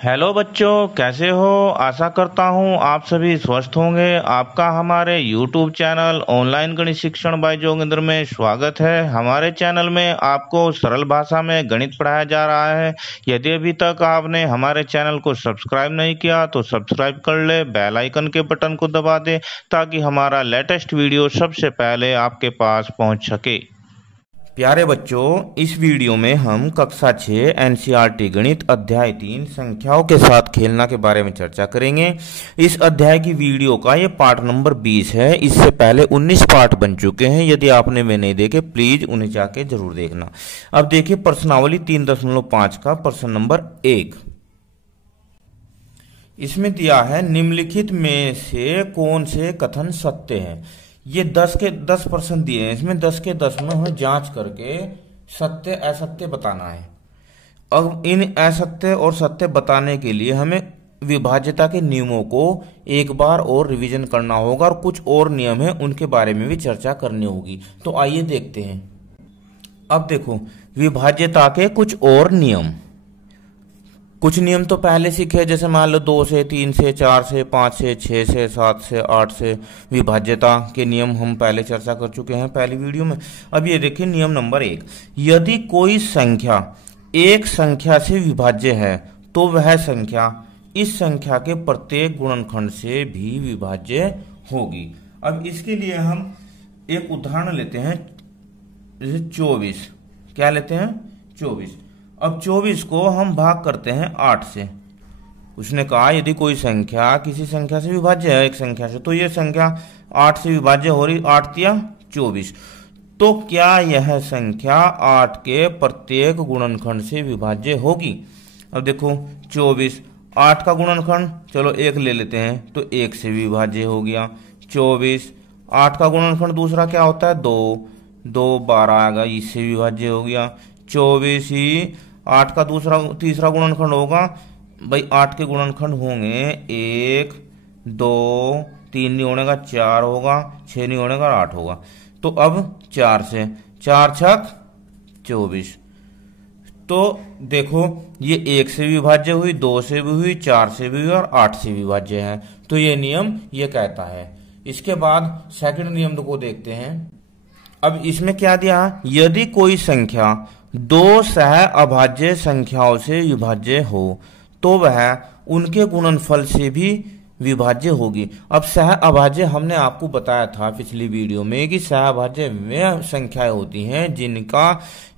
Hello बच्चों, कैसे हो। आशा करता हूँ आप सभी स्वस्थ होंगे। आपका हमारे YouTube चैनल ऑनलाइन गणित शिक्षण बाय जोगिंदर में स्वागत है। हमारे चैनल में आपको सरल भाषा में गणित पढ़ाया जा रहा है। यदि अभी तक आपने हमारे चैनल को सब्सक्राइब नहीं किया तो सब्सक्राइब कर ले, बेल आइकन के बटन को दबा दे ताकि हमारा लेटेस्ट वीडियो सबसे पहले आपके पास पहुँच सके। प्यारे बच्चों, इस वीडियो में हम कक्षा 6 एनसीईआरटी गणित अध्याय 3 संख्याओं के साथ खेलना के बारे में चर्चा करेंगे। इस अध्याय की वीडियो का ये पार्ट नंबर 20 है। इससे पहले 19 पार्ट बन चुके हैं। यदि आपने वे नहीं देखे प्लीज उन्हें जाके जरूर देखना। अब देखिए प्रश्नावली 3.5 का प्रश्न नंबर 1। इसमें दिया है निम्नलिखित में से कौन से कथन सत्य है। ये 10 के 10 प्रश्न दिए हैं। इसमें 10 के 10 में हमें जांच करके सत्य असत्य बताना है। अब इन असत्य और सत्य बताने के लिए हमें विभाज्यता के नियमों को एक बार और रिवीजन करना होगा और कुछ और नियम है उनके बारे में भी चर्चा करनी होगी। तो आइए देखते हैं। अब देखो विभाज्यता के कुछ और नियम। कुछ नियम तो पहले सीखे, जैसे मान लो 2 से 3 से 4 से 5 से 6 से 7 से 8 से विभाज्यता के नियम हम पहले चर्चा कर चुके हैं पहली वीडियो में। अब ये देखिए नियम नंबर 1। यदि कोई संख्या एक संख्या से विभाज्य है तो वह संख्या इस संख्या के प्रत्येक गुणनखंड से भी विभाज्य होगी। अब इसके लिए हम एक उदाहरण लेते हैं, जैसे 24। क्या लेते हैं? 24। अब 24 को हम भाग करते हैं 8 से। उसने कहा यदि कोई संख्या किसी संख्या से विभाज्य है एक संख्या से, तो यह संख्या 8 से विभाज्य हो रही। 8 तिया 24। तो क्या यह संख्या 8 के प्रत्येक गुणनखंड से विभाज्य होगी? अब देखो 24 8 का गुणनखंड, चलो 1 ले लेते हैं तो 1 से विभाज्य हो गया। 24 8 का गुणनखंड दूसरा क्या होता है? 2 2 12 आएगा, इससे विभाज्य हो गया। 24 ही 8 का तीसरा गुणनखंड होगा। भाई 8 के गुणनखंड होंगे 1 2 3 नहीं होने का 4 होगा, 6 नहीं होने का 8 होगा। तो अब 4 से 4 छक 24। तो देखो ये 1 से विभाज्य हुई, 2 से भी हुई, 4 से भी हुई और 8 से विभाज्य है। तो ये नियम ये कहता है। इसके बाद सेकंड नियम को देखते हैं। अब इसमें क्या दिया? यदि कोई संख्या 2 सह अभाज्य संख्याओं से विभाज्य हो तो वह उनके गुणनफल से भी विभाज्य होगी। अब सह अभाज्य हमने आपको बताया था पिछली वीडियो में कि सह अभाज्य वे संख्याएं होती हैं जिनका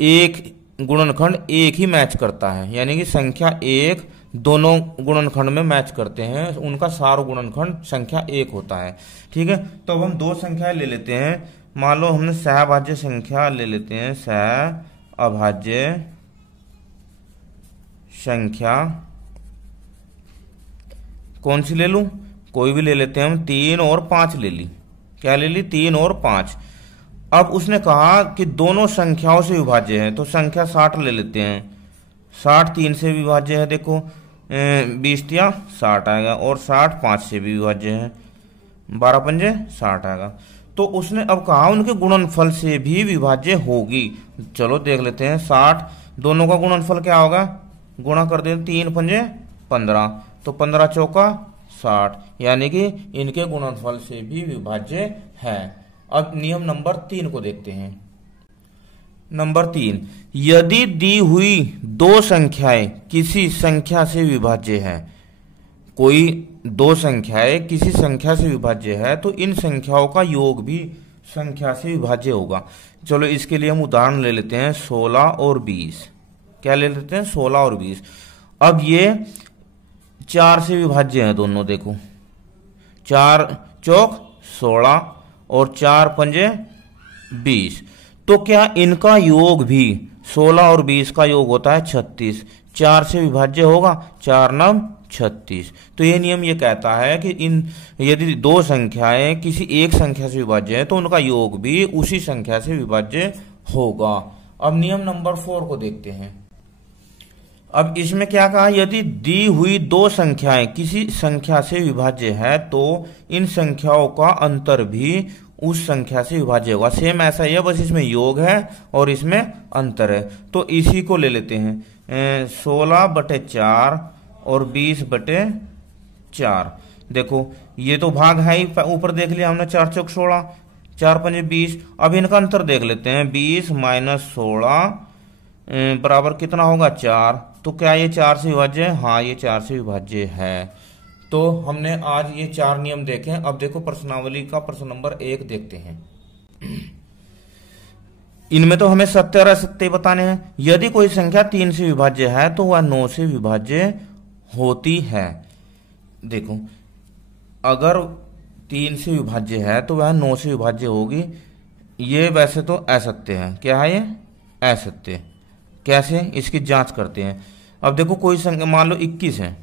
एक गुणनखंड एक ही मैच करता है, यानी कि संख्या 1 दोनों गुणनखंड में मैच करते हैं, उनका सारा गुणनखंड संख्या 1 होता है। ठीक है, तो अब हम 2 संख्याएं ले लेते हैं। मान लो हमने सह अभाज्य संख्या ले लेते हैं। सह अभाज्य संख्या कौन सी ले लूं? कोई भी ले लेते हैं हम। 3 और 5 ले ली। क्या ले ली? 3 और 5। अब उसने कहा कि दोनों संख्याओं से विभाज्य है, तो संख्या 60 ले लेते हैं। 60 3 से विभाज्य है। देखो 20 तिया 60 आएगा और 60 5 से भी विभाज्य है। 12 पंजे 60 आएगा। तो उसने अब कहा उनके गुणनफल से भी विभाज्य होगी। चलो देख लेते हैं। 60 दोनों का गुणनफल क्या होगा? गुणा कर दें 3 पंजे 15, तो 15 चौका 60, यानी कि इनके गुणनफल से भी विभाज्य है। अब नियम नंबर 3 को देखते हैं। नंबर 3, यदि दी हुई 2 संख्याएं किसी संख्या से विभाज्य है, कोई 2 संख्याएं किसी संख्या से विभाज्य है तो इन संख्याओं का योग भी संख्या से विभाज्य होगा। चलो इसके लिए हम उदाहरण ले लेते हैं 16 और 20। क्या ले लेते हैं? 16 और 20। अब ये 4 से विभाज्य हैं दोनों। देखो 4 चौक 16 और 4 पंजे 20। तो क्या इनका योग भी 16 और 20 का योग होता है 36। 4 से विभाज्य होगा, 4 9 36। तो ये नियम ये कहता है कि यदि 2 संख्याएं किसी एक संख्या से विभाज्य है तो उनका योग भी उसी संख्या से विभाज्य होगा। अब नियम नंबर 4 को देखते हैं। अब इसमें क्या कहा? यदि दी हुई 2 संख्याएं किसी संख्या से विभाज्य है तो इन संख्याओं का अंतर भी उस संख्या से विभाज्य होगा। सेम ऐसा ही है, बस इसमें योग है और इसमें अंतर है। तो इसी को ले लेते हैं 16/4 और 20/4। देखो ये तो भाग है ही, ऊपर देख लिया हमने 4 चौक 16, 4 पंजे 20। अब इनका अंतर देख लेते हैं, 20 - 16 बराबर कितना होगा 4। तो क्या ये 4 से विभाज्य है? हाँ ये 4 से विभाज्य है। तो हमने आज ये 4 नियम देखे। अब देखो प्रश्नावली का प्रश्न नंबर 1 देखते हैं। इनमें तो हमें सत्य और असत्य बताने हैं। यदि कोई संख्या 3 से विभाज्य है तो वह 9 से विभाज्य होती है। देखो अगर 3 से विभाज्य है तो वह 9 से विभाज्य होगी। ये वैसे तो असत्य है। क्या है ये? असत्य। कैसे? इसकी जांच करते हैं। अब देखो कोई संख्या मान लो 21 है,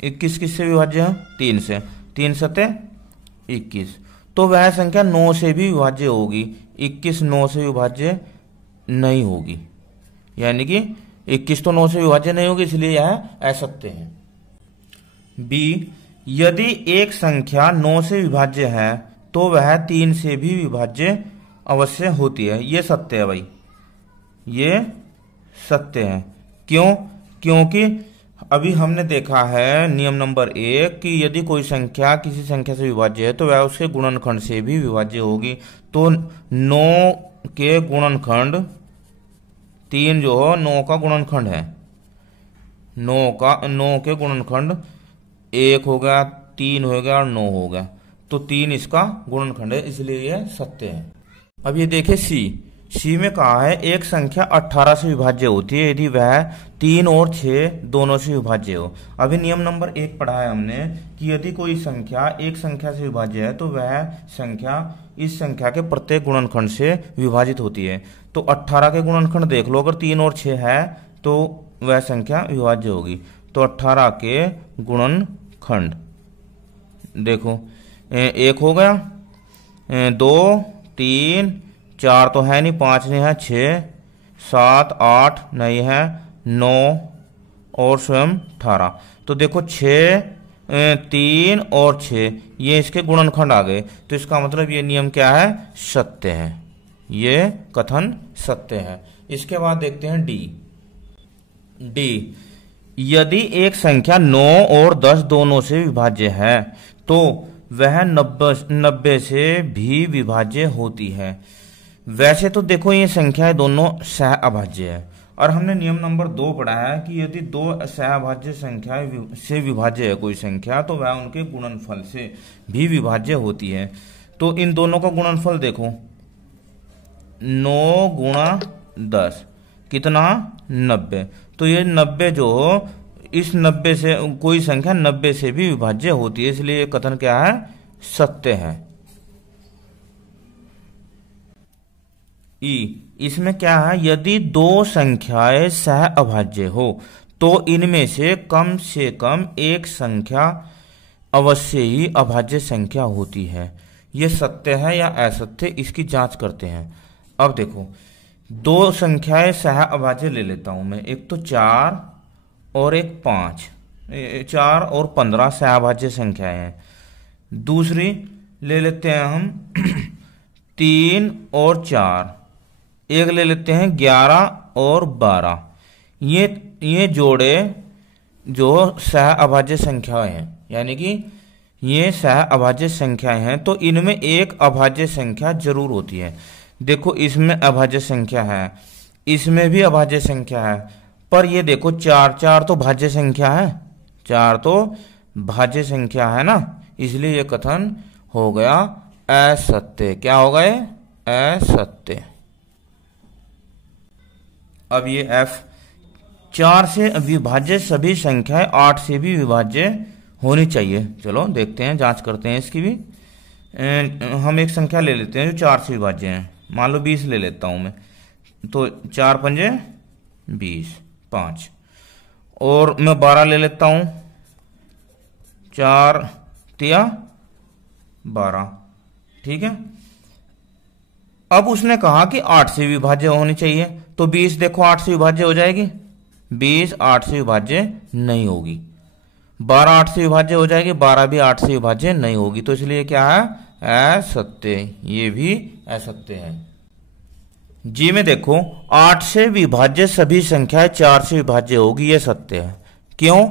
21 किससे विभाज्य है? 3 से। 3 सत्य 21, तो वह संख्या 9 से भी विभाज्य होगी। 21 9 से विभाज्य नहीं होगी, यानी कि 21 तो 9 से विभाज्य नहीं होगी, इसलिए यह असत्य है। बी, यदि एक संख्या 9 से विभाज्य है तो वह 3 से भी विभाज्य अवश्य होती है। ये सत्य है भाई, ये सत्य है। क्यों? क्योंकि अभी हमने देखा है नियम नंबर 1 कि यदि कोई संख्या किसी संख्या से विभाज्य है तो वह उसके गुणनखंड से भी विभाज्य होगी। तो 9 के गुणनखंड 3 जो हो 9 का गुणनखंड है, 9 के गुणनखंड 1 हो गया, 3 हो गया और 9 हो गया, तो 3 इसका गुणनखंड है, इसलिए यह सत्य है। अब ये देखिए सी में कहा है एक संख्या 18 से विभाज्य होती है यदि वह 3 और 6 दोनों से विभाज्य हो। अभी नियम नंबर 1 पढ़ा है हमने कि यदि कोई संख्या एक संख्या से विभाज्य है तो वह संख्या इस संख्या के प्रत्येक गुणनखंड से विभाजित होती है। तो 18 के गुणनखंड देख लो, अगर 3 और 6 है तो वह संख्या विभाज्य होगी। तो 18 के गुणनखंड देखो 1 हो गया, 2 3 4 तो है नहीं, 5 नहीं है, 6 7 8 नहीं है, 9 और स्वयं 18। तो देखो 6 3 और 6 ये इसके गुणनखंड आ गए। तो इसका मतलब ये नियम क्या है? सत्य है, ये कथन सत्य है। इसके बाद देखते हैं डी, यदि एक संख्या 9 और 10 दोनों से विभाज्य है तो वह 90 से भी विभाज्य होती है। वैसे तो देखो ये संख्याएं दोनों सह अभाज्य है, और हमने नियम नंबर 2 पढ़ा है कि यदि 2 सहअभाज्य संख्याएं से विभाज्य है कोई संख्या तो वह उनके गुणनफल से भी विभाज्य होती है। तो इन दोनों का गुणनफल देखो, 9 × 10 कितना? 90। तो ये 90 जो हो इस 90 से कोई संख्या 90 से भी विभाज्य होती है, इसलिए ये कथन क्या है? सत्य है। इसमें क्या है? यदि 2 संख्याएं सह अभाज्य हो तो इनमें से कम एक संख्या अवश्य ही अभाज्य संख्या होती है। यह सत्य है या असत्य, इसकी जांच करते हैं। अब देखो 2 संख्याएं सह अभाज्य ले लेता हूं मैं, एक तो 4 और एक 5, 4 और 15 सहअभाज्य संख्याएं हैं। दूसरी ले लेते हैं हम 3 और 4, एक ले लेते हैं 11 और 12। ये जोड़े जो सह अभाज्य संख्याएं हैं, यानी कि ये सह अभाज्य संख्याएं हैं, तो इनमें एक अभाज्य संख्या जरूर होती है। देखो इसमें अभाज्य संख्या है, इसमें भी अभाज्य संख्या है, पर ये देखो 4 तो भाज्य संख्या है, 4 तो भाज्य संख्या है ना, इसलिए ये कथन हो गया असत्य। क्या होगा ये? असत्य। अब ये F, 4 से विभाज्य सभी संख्याएं 8 से भी विभाज्य होनी चाहिए। चलो देखते हैं, जांच करते हैं इसकी भी। हम एक संख्या ले लेते हैं जो 4 से विभाज्य है, मान लो 20 ले लेता हूं मैं। तो 4 पंजे 20, 5, और मैं 12 ले लेता हूं, 4 तिया 12, ठीक है। अब उसने कहा कि 8 से विभाज्य होनी चाहिए, तो 20 देखो 8 से विभाज्य हो जाएगी, 20 8 से विभाज्य नहीं होगी। 12 8 से विभाज्य हो जाएगी, 12 भी 8 से विभाज्य नहीं होगी। तो इसलिए क्या है? असत्य। ये भी असत्य है। जी में देखो 8 से विभाज्य सभी संख्याएं 4 से विभाज्य होगी, यह सत्य है। क्यों?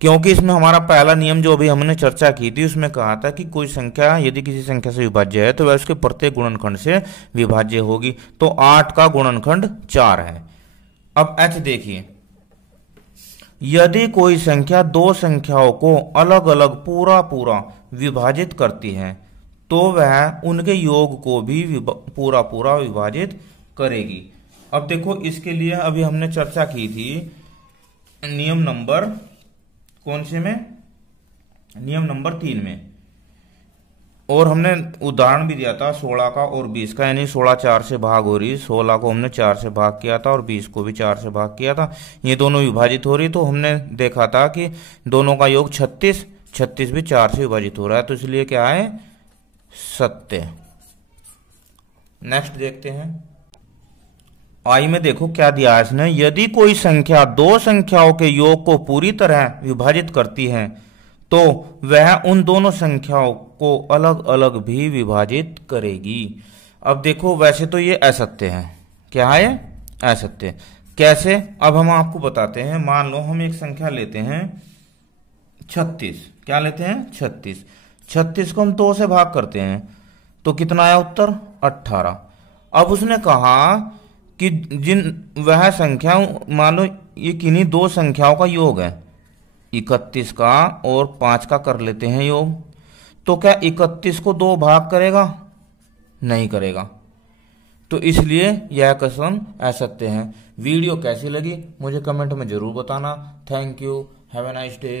क्योंकि इसमें हमारा पहला नियम जो अभी हमने चर्चा की थी उसमें कहा था कि कोई संख्या यदि किसी संख्या से विभाज्य है तो वह उसके प्रत्येक गुणनखंड से विभाज्य होगी। तो 8 का गुणनखंड 4 है। अब h देखिए, यदि कोई संख्या दो संख्याओं को अलग अलग पूरा पूरा विभाजित करती है तो वह उनके योग को भी पूरा पूरा विभाजित करेगी। अब देखो, इसके लिए अभी हमने चर्चा की थी नियम नंबर कौन से में, नियम नंबर 3 में, और हमने उदाहरण भी दिया था 16 का और 20 का, यानी 16 4 से भाग हो रही, 16 को हमने 4 से भाग किया था और 20 को भी 4 से भाग किया था। ये दोनों विभाजित हो रही, तो हमने देखा था कि दोनों का योग 36, 36 भी 4 से विभाजित हो रहा है, तो इसलिए क्या है, सत्य। नेक्स्ट देखते हैं, आई में देखो क्या दिया है इसने, यदि कोई संख्या दो संख्याओं के योग को पूरी तरह विभाजित करती है तो वह उन दोनों संख्याओं को अलग अलग भी विभाजित करेगी। अब देखो, वैसे तो ये असत्य है, क्या है, असत्य। कैसे, अब हम आपको बताते हैं। मान लो हम एक संख्या लेते हैं 36, क्या लेते हैं, 36। 36 को हम 2 से भाग करते हैं तो कितना आया उत्तर, 18। अब उसने कहा कि वह संख्या, मान लो ये किन्हीं दो संख्याओं का योग है, 31 का और 5 का कर लेते हैं योग, तो क्या 31 को 2 भाग करेगा, नहीं करेगा, तो इसलिए यह कथन असत्य है। वीडियो कैसी लगी मुझे कमेंट में जरूर बताना। Thank you, have a nice day.